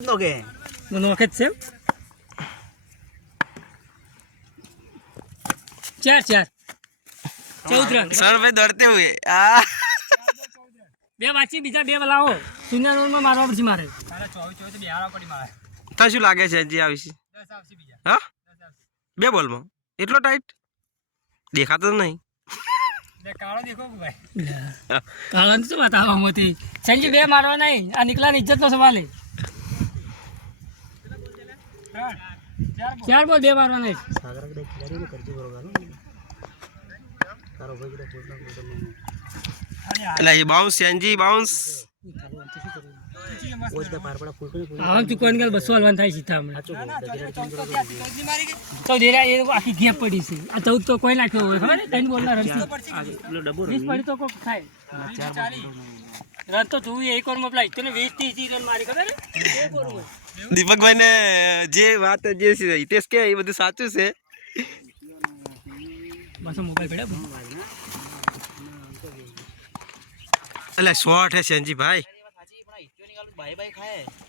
નોકે નોકે જ છે ચાર ચાર 14 રન सर भाई दौड़ते हुए आ બે વાંચી બીજા બે લાવો શૂન્ય રનમાં મારવા પડશે મારે 24 તો બે હારવા પડી મારે તો શું લાગે છે જી આવીશ 10 આવશે બીજા હા 2 બોલમાં એટલો ટાઈટ દેખાતો નહીં કાળો દેખો ભાઈ કાળો તો બતાવવા મોતી સંજી બે મારવા નહીં આ નીકળાની ઇજ્જત નો સવાલ ચાર બોલ બે મારવા નહીં એટલે એ બાઉન્સ સેન્જી બાઉન્સ આમ ચૂકવાની ગયેલ 200 હલવાન થાય સીધા હમણાં તો દેરા એ આખી ગેપ પડી છે આ 14 તો કોઈ નાખ્યો હોય ખબર ને 3 બોલના રન પડી તો કોક થાય રન તો તું એક ઓવરમાં પેલા ઇતને 20-30 રન મારી ખબર ને દીપકભાઈ ને જે વાત જે હિતેશ કે એ બધું સાચું છે બસ મોબાઈલ પડ્યો એટલે શોર્ટ હે સેન્જી ભાઈ બાય બાય ખાય